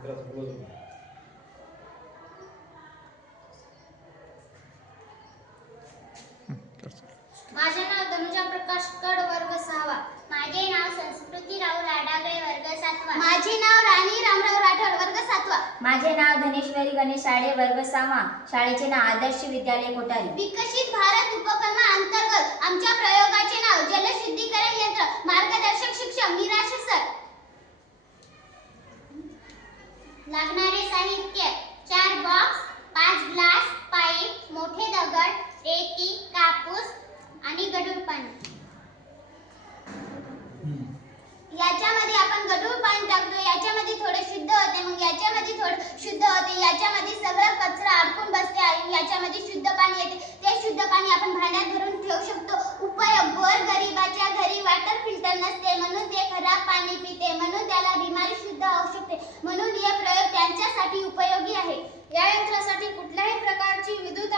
माझे नाव तनुजा प्रकाश कड वर्ग 6वा. माझे नाव संस्कृती राहुल आडागळे वर्ग 7वा. माझे नाव राणी रामराव राठोड वर्ग 7वा. माझे नाव धनेश्वरी गणेश साळे वर्ग 6वा. शाळेचे नाव आदर्श विद्यालय कोठारी. विकसित भारत उपक्रमाअंतर्गत आमच्या प्रयोगाचे नाव जलशुद्धीकरण यंत्र. मार्गदर्शक शिक्षक निराश सर. लागणारे साहित्य 4 बॉक्स, 5 ग्लास, पाईप, मोठे दगड, रेती, कापूस आणि गढूळ पाणी. याच्यामध्ये आपण गढूळ पाणी टाकतो, याच्यामध्ये थोडे शुद्ध होते, मग याच्यामध्ये थोडं शुद्ध होते, याच्यामध्ये सगळं कचरा अडकून बसते आणि याच्यामध्ये शुद्ध पाणी येते. ते शुद्ध पाणी आपण भांड्यात भरून ठेवू शकतो. उपयोग गोरगरिबाच्या घरी वॉटर फिल्टर नसते म्हणून ते खराब पाणी पिते, म्हणून त्याला बिमारी शुद्ध होऊ शकते, म्हणून हे प्रयोग त्यांच्यासाठी उपयोगी आहे. या यंत्रासाठी कुठल्याही प्रकारची विद्युत